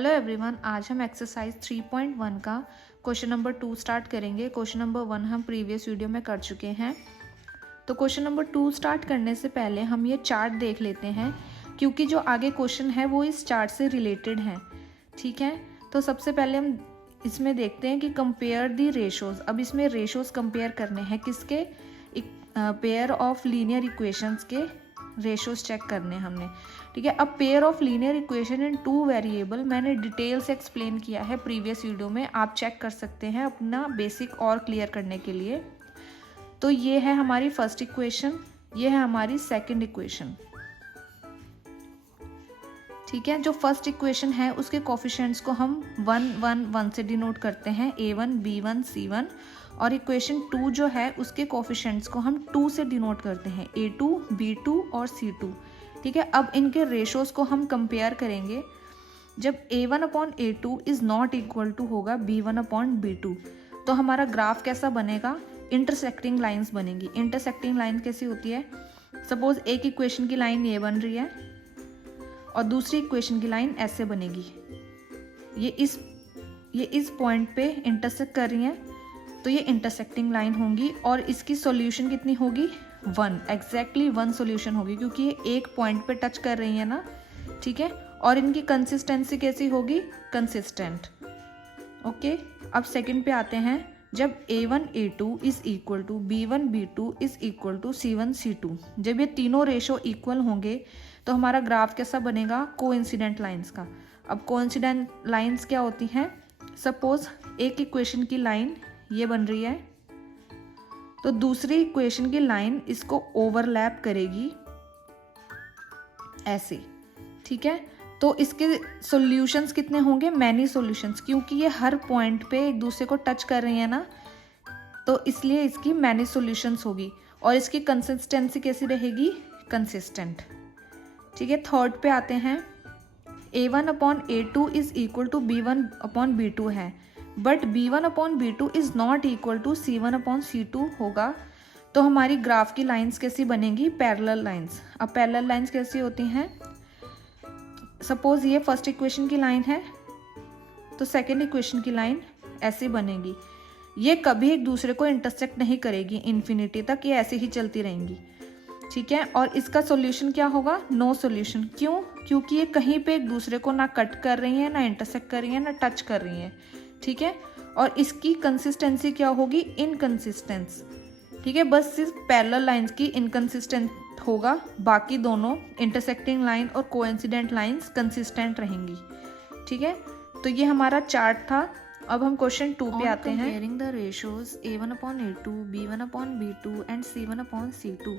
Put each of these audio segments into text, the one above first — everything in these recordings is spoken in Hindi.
हेलो एवरीवन, आज हम एक्सरसाइज 3.1 का क्वेश्चन नंबर 2 स्टार्ट करेंगे। क्वेश्चन नंबर 1 हम प्रीवियस वीडियो में कर चुके हैं। तो क्वेश्चन नंबर 2 स्टार्ट करने से पहले हम ये चार्ट देख लेते हैं, क्योंकि जो आगे क्वेश्चन है वो इस चार्ट से रिलेटेड है। ठीक है, तो सबसे पहले हम इसमें देखते हैं कि कंपेयर दी रेशोज। अब इसमें रेशोज कंपेयर करने हैं, किसके? पेयर ऑफ लीनियर इक्वेशंस के रेशोज चेक करने हमने। ठीक है, अब pair of linear equation in two variable मैंने डिटेल से एक्सप्लेन किया है प्रीवियस वीडियो में, आप चेक कर सकते हैं अपना बेसिक और क्लियर करने के लिए। तो ये है हमारी फर्स्ट इक्वेशन, ये है हमारी सेकंड इक्वेशन। ठीक है, जो फर्स्ट इक्वेशन है उसके कोफिशिएंट्स को हम 1 1 1 से डिनोट करते हैं, a1 b1 c1। और इक्वेशन 2 जो है उसके कोफिशिएंट्स को हम 2 से डिनोट करते हैं, a2 b2 और c2। ठीक है, अब इनके रेशोज को हम कंपेयर करेंगे। जब a1/a2 is not equal to होगा b1/b2, तो हमारा ग्राफ कैसा बनेगा? इंटरसेक्टिंग लाइंस बनेगी। इंटरसेक्टिंग लाइन कैसी होती है? सपोज एक इक्वेशन की लाइन ये बन रही है और दूसरी इक्वेशन की लाइन ऐसे बनेगी, ये इस पॉइंट पे इंटरसेक्ट कर रही हैं, तो ये इंटरसेक्टिंग लाइन होंगी। और इसकी सॉल्यूशन कितनी होगी? 1, एग्जैक्टली 1 सॉल्यूशन होगी, क्योंकि ये एक पॉइंट पे टच कर रही है ना। ठीक है, और इनकी कंसिस्टेंसी कैसी होगी? कंसिस्टेंट। ओके, अब सेकंड पे आते हैं। जब a1 a2 is equal to b1 b2 is equal to c1 c2, जब ये तीनों रेशो इक्वल होंगे तो हमारा ग्राफ कैसा बनेगा? कोइंसिडेंट लाइंस का। अब कोइंसिडेंट लाइंस क्या होती हैं? सपोज एक इक्वेशन की लाइन ये बन रही है, तो दूसरी इक्वेशन की लाइन इसको ओवरलैप करेगी ऐसे। ठीक है, तो इसके सॉल्यूशंस कितने होंगे? मैनी सॉल्यूशंस, क्योंकि ये हर पॉइंट पे एक दूसरे को टच कर रही है ना, तो इसलिए इसकी मैनी सॉल्यूशंस होगी। और इसकी कंसिस्टेंसी कैसी रहेगी? कंसिस्टेंट। ठीक है, थर्ड पे आते हैं। a1/a2 is equal to b1/b2 है, but b1/b2 is not equal to c1/c2 होगा, तो हमारी ग्राफ की लाइंस कैसी बनेगी? Parallel lines. अब पैरेलल लाइंस कैसी होती हैं? सपोज ये फर्स्ट इक्वेशन की लाइन है, तो सेकेंड इक्वेशन की लाइन ऐसे बनेगी। ये कभी एक दूसरे को इंटरसेक्ट नहीं करेगी इन्फिनिटी तक, ये ऐसे ही चलती रहेंगी। ठीक है, और इसका सॉल्यूशन क्या होगा? No solution. क्यों? क्योंकि ये कहीं पे एक दूसरे को ना कट कर रही हैं, ना इंटरसेक्ट कर रही हैं, ना टच कर रही हैं। ठीक है, और इसकी कंसिस्टेंसी क्या होगी? इनकंसिस्टेंस। ठीक है, बस सिर्फ पैरेलल लाइंस की इनकंसिस्टेंट होगा, बाकी दोनों इंटरसेक्टिंग लाइन और कोइंसिडेंट लाइंस कंसिस्टेंट रहेंगी। ठीक है, तो ये हमारा चार्ट था। अब हम क्वेश्चन 2 पे आते हैं। Comparing the ratios a1/a2, b1/b2 and c1/c2,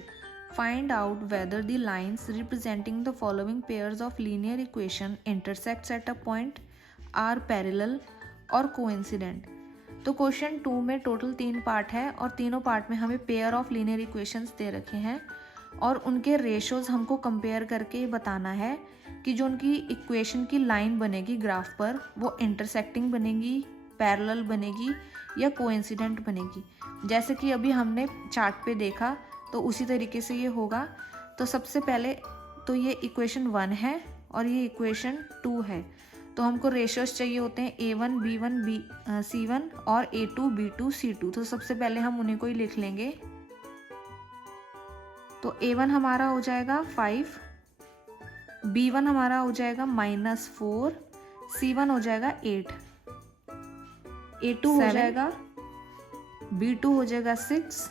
find out whether the lines representing the following pairs of linear equation intersects at a point, are parallel और कोइंसिडेंट। तो क्वेश्चन 2 में टोटल 3 पार्ट है और तीनों पार्ट में हमें पेयर ऑफ लीनियर इक्वेशंस दे रखे हैं और उनके रेशोज हमको कंपेयर करके बताना है कि जो उनकी इक्वेशन की लाइन बनेगी ग्राफ पर, वो इंटरसेक्टिंग बनेगी, पैरेलल बनेगी या कोइंसिडेंट बनेगी। जैसे कि अभी हमने चार्ट पे देखा, तो उसी तरीके से ये होगा। तो सबसे पहले तो ये इक्वेशन 1 है और ये इक्वेशन 2 है, तो हमको रेशियोज चाहिए होते हैं a1 b1 c1 और a2 b2 c2। तो सबसे पहले हम उन्हीं को ही लिख लेंगे। तो a1 हमारा हो जाएगा 5, b1 हमारा हो जाएगा -4, c1 हो जाएगा 8, a2 हो जाएगा, b2 हो जाएगा 6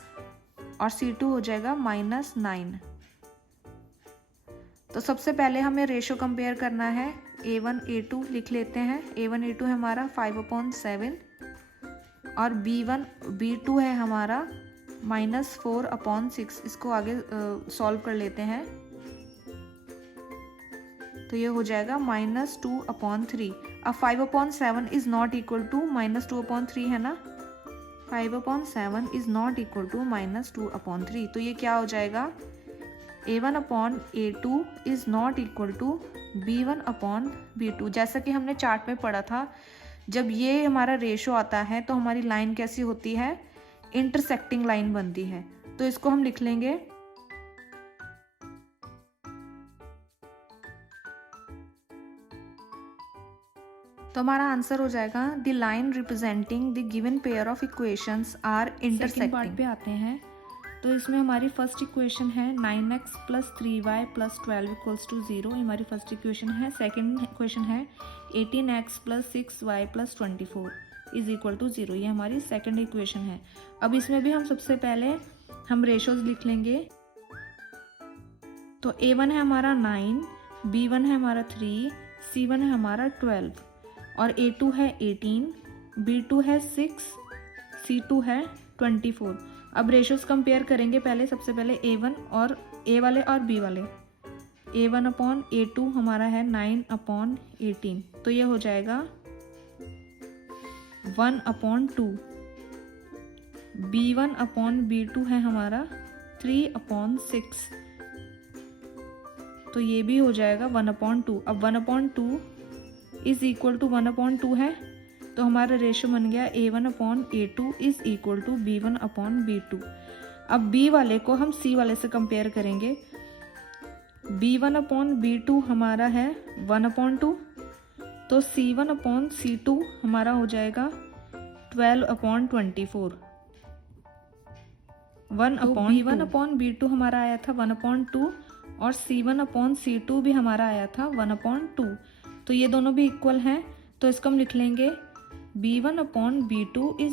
और c2 हो जाएगा -9। तो सबसे पहले हमें रेशो कंपेयर करना है। a1 a2 लिख लेते हैं। a1 a2 है हमारा 5/7 और b1 b2 है हमारा -4/6। इसको आगे सॉल्व कर लेते हैं, तो ये हो जाएगा -2/3। अब 5/7 इज नॉट इक्वल टू -2/3 है ना, 5/7 इज नॉट इक्वल टू -2/3। तो ये क्या हो जाएगा? a1/a2 is not equal to b1/b2। जैसा कि हमने चार्ट में पढ़ा था, जब ये हमारा रेशो आता है तो हमारी लाइन कैसी होती है? इंटरसेक्टिंग लाइन बनती है। तो इसको हम लिख लेंगे तो हमारा आंसर हो जाएगा the line representing the given pair of equations are intersecting. Part पे आते हैं, तो इसमें हमारी फर्स्ट इक्वेशन है 9x + 3y + 12 = 0, ये हमारी फर्स्ट इक्वेशन है। सेकंड इक्वेशन है 18x + 6y + 24 = 0, ये हमारी सेकंड इक्वेशन है। अब इसमें भी हम सबसे पहले हम रेशोज लिख लेंगे। तो a1 है हमारा 9, b1 है हमारा 3, c1 है हमारा 12 और a2 है 18, b2 है 6, c2 है 24। अब रेशोज कंपेयर करेंगे। पहले सबसे पहले a1 और a वाले और b वाले। a1/a2 हमारा है 9/18, तो ये हो जाएगा 1/2। b1/b2 है हमारा 3/6, तो ये भी हो जाएगा 1/2। अब 1/2 = 1/2 है, तो हमारा रेशो बन गया a1/a2 = b1/b2। अब b वाले को हम c वाले से कंपेयर करेंगे। b1/b2 हमारा है 1/2, तो c1/c2 हमारा हो जाएगा 12/24। b1/b2 हमारा आया था 1/2 और c1/c2 भी हमारा आया था 1/2, तो ये दोनों भी इक्वल हैं, तो इसको हम लिख लेंगे b1/b2 =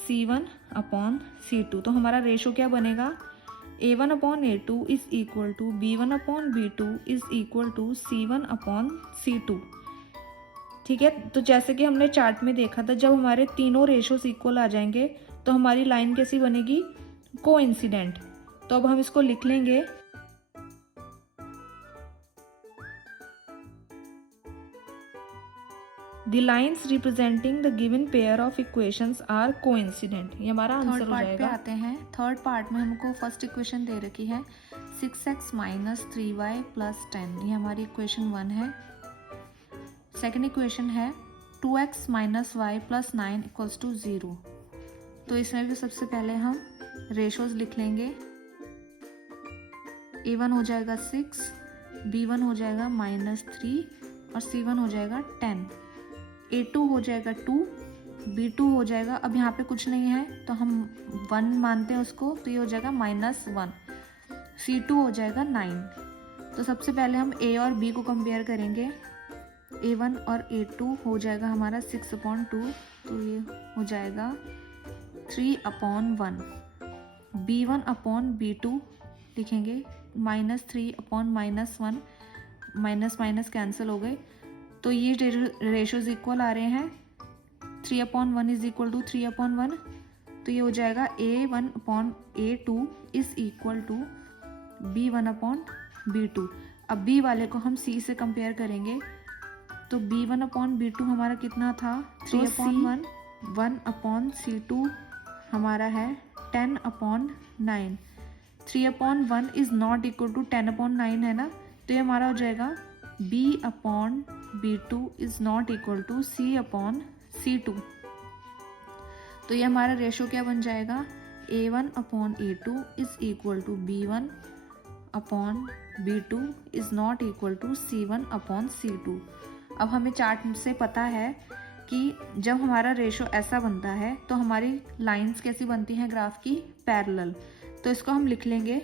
c1/c2। तो हमारा रेशो क्या बनेगा, a1/a2 = b1/b2 = c1/c2। ठीक है, तो जैसे कि हमने चार्ट में देखा था, जब हमारे तीनों रेशोस इक्वल आ जाएंगे तो हमारी लाइन कैसी बनेगी, कोइंसिडेंट। तो अब हम इसको लिख लेंगे The lines representing the given pair of equations are coincident। ये हमारा आंसर हो जाएगा। थर्ड पार्ट पे आते हैं। थर्ड पार्ट में हमको फर्स्ट इक्वेशन दे रखी है 6x - 3y + 10, ये हमारी इक्वेशन 1 है। सेकेंड इक्वेशन है 2x - y + 9 = 0, तो इसमें भी सबसे पहले हम रेशोज लिख लेंगे। a1 हो जाएगा 6, b1 हो जाएगा -3 और c1 हो जाएगा 10। a2 हो जाएगा 2, b2 हो जाएगा, अब यहाँ पे कुछ नहीं है तो हम 1 मानते हैं उसको, तो ये हो जाएगा -1, c2 हो जाएगा 9। तो सबसे पहले हम a और b को कंपेयर करेंगे। a1 और a2 हो जाएगा हमारा 6/2, तो ये हो जाएगा 3/1। b1/b2 लिखेंगे -3/-1, माइनस कैंसिल हो गए, तो ये रेशोज इक्वल आ रहे हैं। 3/1 = 3/1, तो ये हो जाएगा a1/a2 = b1/b2। अब b वाले को हम c से कंपेयर करेंगे, तो b1/b2 हमारा कितना था 3/1, 1/c2 हमारा है 10/9। 3/1 = 10/9 है ना, तो ये हमारा हो जाएगा b/b2 = c/c2। तो ये हमारा रेशो क्या बन जाएगा, a1/a2 = b1/b2 = c1/c2। अब हमें चार्ट से पता है कि जब हमारा रेशो ऐसा बनता है तो हमारी लाइंस कैसी बनती हैं ग्राफ की, पैरेलल। तो इसको हम लिख लेंगे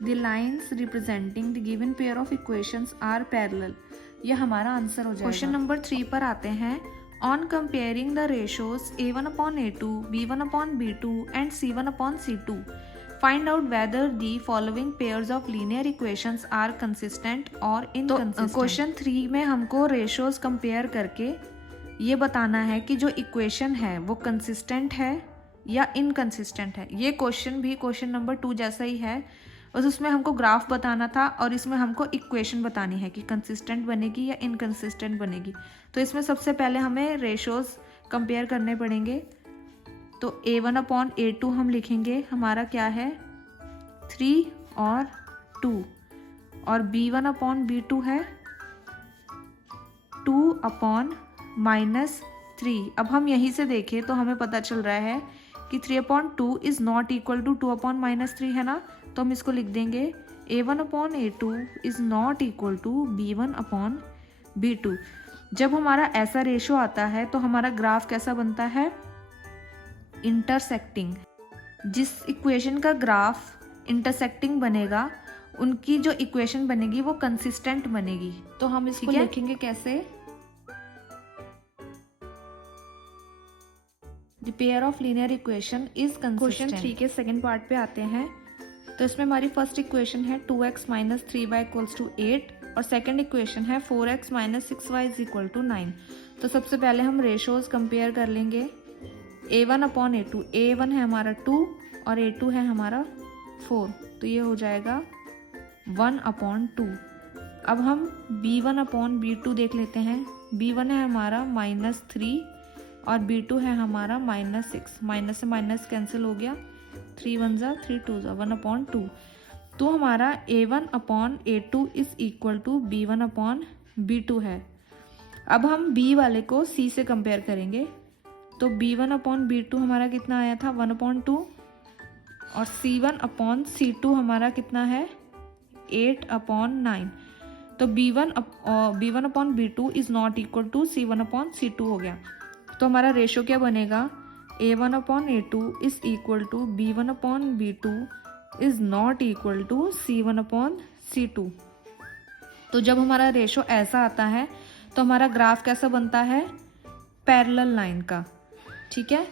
The lines representing the given pair of equations are parallel। ये हमारा आंसर हो जाएगा। क्वेश्चन नंबर 3 पर आते हैं। On comparing the ratios a1/a2, b1/b2 and c1/c2, find out whether the following pairs of linear equations are consistent or inconsistent। तो क्वेश्चन 3 में हमको रेशोज कंपेयर करके ये बताना है कि जो इक्वेशन है वो कंसिस्टेंट है या इनकंसिस्टेंट है। ये क्वेश्चन भी क्वेश्चन नंबर 2 जैसा ही है, बस उसमें हमको ग्राफ बताना था और इसमें हमको इक्वेशन बतानी है कि कंसिस्टेंट बनेगी या इनकंसिस्टेंट बनेगी। तो इसमें सबसे पहले हमें रेशोज कंपेयर करने पड़ेंगे। तो a1/a2 हम लिखेंगे, हमारा क्या है 3 और 2, और b1/b2 है 2/-3। अब हम यहीं से देखें तो हमें पता चल रहा है कि 3/2 इज़ नॉट इक्वल टू 2/-3 है ना, तो हम इसको लिख देंगे A1/A2 is not equal to B1/B2। जब हमारा ऐसा रेशो आता है तो हमारा ग्राफ कैसा बनता है, इंटरसेक्टिंग। जिस इक्वेशन का ग्राफ इंटरसेक्टिंग बनेगा उनकी जो इक्वेशन बनेगी वो कंसिस्टेंट बनेगी। तो हम इसको लिखेंगे कैसे, the pair of linear equation is consistent. Question 3 के सेकंड पार्ट पे आते हैं। तो इसमें हमारी फर्स्ट इक्वेशन है 2x minus 3y equals to 8 और सेकंड इक्वेशन है 4x minus 6y is equal to 9। तो सबसे पहले हम रेशोज कंपेयर कर लेंगे। A1/A2, A1 है हमारा 2 और A2 है हमारा 4, तो ये हो जाएगा 1/2। अब हम B1/B2 देख लेते हैं। B1 है हमारा -3 और B2 है हमारा -6। माइनस से माइनस कैंसिल हो गया, 3 1 जा 3 2 जा 1/2। तो हमारा A1/A2 is equal to B1/B2 है। अब हम B वाले को C से कंपेयर करेंगे। तो B1/B2 हमारा कितना आया था 1/2 और C1/C2 हमारा कितना है 8/9। तो B1/B2 is not equal to C1/C2 हो गया। तो हमारा रेशो क्या बनेगा, A1/A2 is equal to B1/B2 is not equal to C1/C2। तो जब हमारा रेशो ऐसा आता है तो हमारा ग्राफ कैसा बनता है, पैरेलल लाइन का। ठीक है,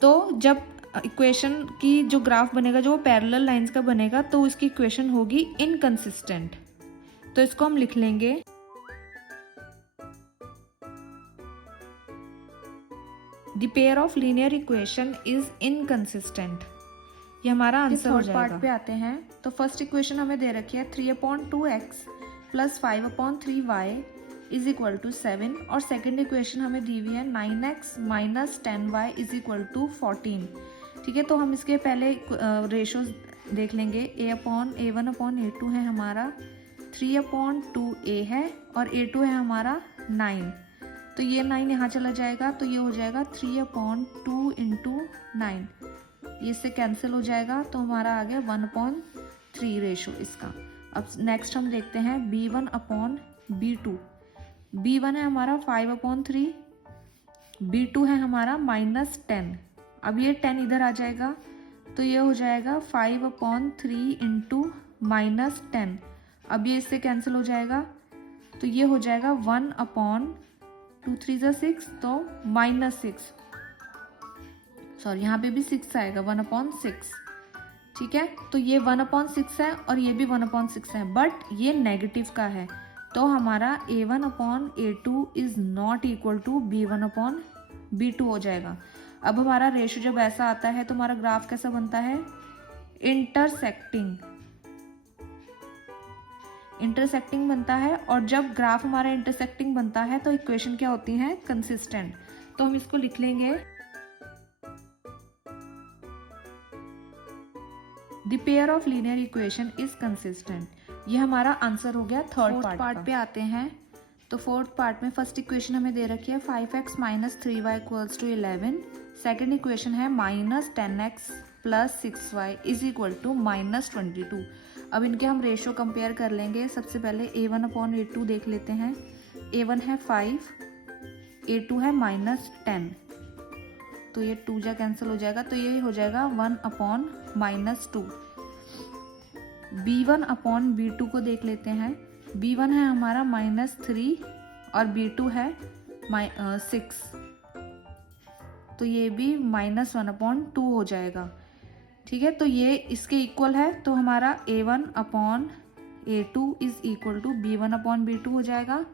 तो जब इक्वेशन की जो ग्राफ बनेगा जो पैरेलल लाइंस का बनेगा तो इसकी इक्वेशन होगी इनकंसिस्टेंट। तो इसको हम लिख लेंगे the pair of linear equation is inconsistent. ये हमारा आंसर हो जाएगा। पार्ट पे आते हैं। तो फर्स्ट इक्वेशन हमें दे रखी है 3/2x plus 5/3y is equal to 7 और सेकेंड इक्वेशन हमें दी हुई है 9x minus 10y is equal to 14। ठीक है, तो हम इसके पहले रेशोज देख लेंगे। A1/A2 है हमारा 3/2a है और A2 है हमारा 9। तो ये 9 यहाँ चला जाएगा, तो ये हो जाएगा 3/2 इंटू 9, ये इससे कैंसिल हो जाएगा। तो हमारा आ गया 1/3 रेशो इसका। अब नेक्स्ट हम देखते हैं B1/B2। B1 है हमारा 5/3, B2 है हमारा -10। अब ये 10 इधर आ जाएगा, तो ये हो जाएगा 5/3 इंटू -10। अब ये इससे कैंसिल हो जाएगा, तो ये हो जाएगा 1/2 3 जा 6, तो -6। सॉरी, यहाँ पे भी 6 आएगा 1/6। ठीक है, तो ये 1/6 है और ये भी 1/6 है, बट ये नेगेटिव का है। तो हमारा A1/A2 is not equal to B1/B2 हो जाएगा। अब हमारा रेशो जब ऐसा आता है तो हमारा ग्राफ कैसा बनता है, इंटरसेक्टिंग बनता है। और जब ग्राफ हमारा इंटरसेक्टिंग बनता है तो इक्वेशन क्या होती है, कंसिस्टेंट। तो हम इसको लिख लेंगे the pair of linear equation is consistent. ये हमारा आंसर हो गया थर्ड पार्ट पे आते हैं। तो फोर्थ पार्ट में फर्स्ट इक्वेशन हमें दे रखी है 5x minus 3y equals to 11। Second equation है -10x plus 6y is equal to -22। अब इनके हम रेशो कंपेयर कर लेंगे। सबसे पहले A1/A2 देख लेते हैं। A1 है 5, A2 है -10, तो ये 2 जा कैंसिल हो जाएगा, तो ये हो जाएगा 1/-2। B1/B2 को देख लेते हैं। B1 है हमारा -3 और B2 है 6, तो ये भी -1/2 हो जाएगा। ठीक है, तो ये इसके इक्वल है, तो हमारा A1/A2 is equal to B1/B2 हो जाएगा।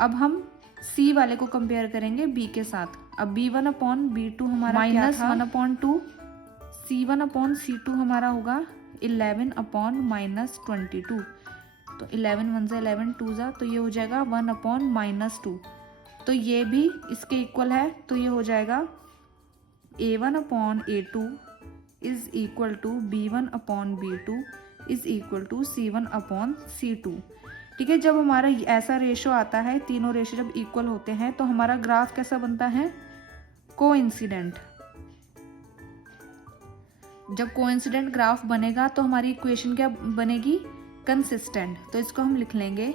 अब हम C वाले को कंपेयर करेंगे B के साथ। अब B1/B2 हमारा -1/2, C1/C2 हमारा होगा 11/-22। तो 11 1 जा 11 2 जा, तो ये हो जाएगा 1/-2। तो ये भी इसके इक्वल है, तो ये हो जाएगा A1/A2 is equal to B1/B2 is equal to C1/C2। ठीक है, जब हमारा ऐसा रेशो आता है, तीनों रेशो जब इक्वल होते हैं तो हमारा ग्राफ कैसा बनता है, कोइंसिडेंट। जब कोइंसिडेंट ग्राफ बनेगा तो हमारी इक्वेशन क्या बनेगी, कंसिस्टेंट। तो इसको हम लिख लेंगे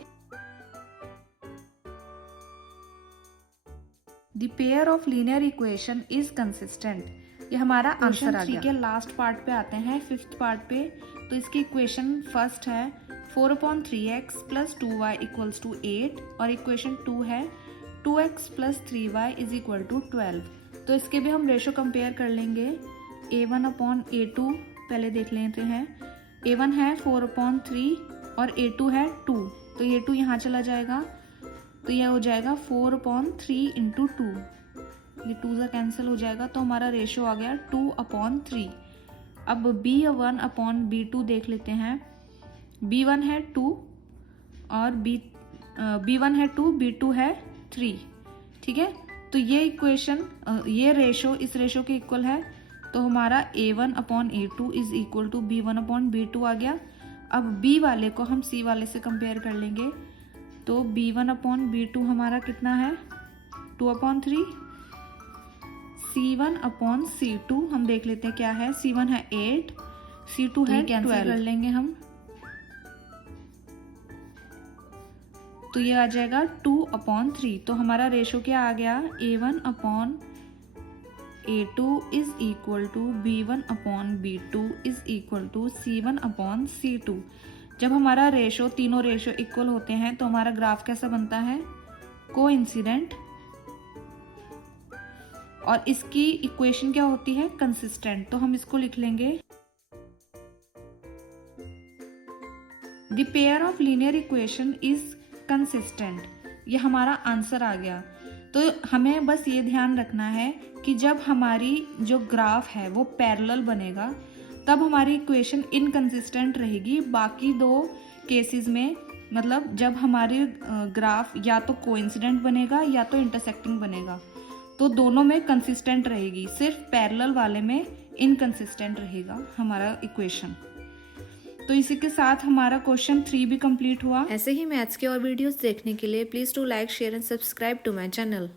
the pair of linear equation is consistent. ये हमारा आंसर आ गया। के लास्ट पार्ट पे आते हैं, फिफ्थ पार्ट पे। तो इसकी इक्वेशन फर्स्ट है 4/3x + 2y = 8 और इक्वेशन 2 है 2x + 3y = 12। तो इसके भी हम रेशो कंपेयर कर लेंगे। a1/a2 पहले देख लेते हैं। a1 है 4/3 और a2 है 2, तो ये 2 यहाँ चला जाएगा, तो यह हो जाएगा 4/3 × 2, ये 2 से कैंसिल हो जाएगा, तो हमारा रेशो आ गया 2/3। अब b1/b2 देख लेते हैं। b1 है 2 और b1 है 2, b2 है 3, ठीक है। तो ये इक्वेशन, ये रेशो इस रेशो के इक्वल है, तो हमारा a1/a2 = b1/b2 आ गया। अब b वाले को हम c वाले से कंपेयर कर लेंगे, तो b1/b2 हमारा कितना है 2/3। c1/c2 हम देख लेते हैं क्या है, c1 है 8, c2 है 12, कर लेंगे हम, तो ये आ जाएगा 2/3। तो हमारा रेशो क्या आ गया, a1/a2 = b1/b2 = c1/c2। जब हमारा रेशो, तीनों रेशो इक्वल होते हैं तो हमारा ग्राफ कैसा बनता है, कोइंसिडेंट, और इसकी इक्वेशन क्या होती है, कंसिस्टेंट। तो हम इसको लिख लेंगे the pair of linear equation is consistent. ये हमारा आंसर आ गया। तो हमें बस ये ध्यान रखना है कि जब हमारी जो ग्राफ है वो पैरेलल बनेगा तब हमारी इक्वेशन इनकंसिस्टेंट रहेगी। बाकी दो केसेस में, मतलब जब हमारी ग्राफ या तो कोइंसिडेंट बनेगा या तो इंटरसेक्टिंग बनेगा, तो दोनों में कंसिस्टेंट रहेगी। सिर्फ पैरेलल वाले में इनकंसिस्टेंट रहेगा हमारा इक्वेशन। तो इसी के साथ हमारा क्वेश्चन 3 भी कंप्लीट हुआ। ऐसे ही मैथ्स के और वीडियोस देखने के लिए please do like, share and subscribe to my channel.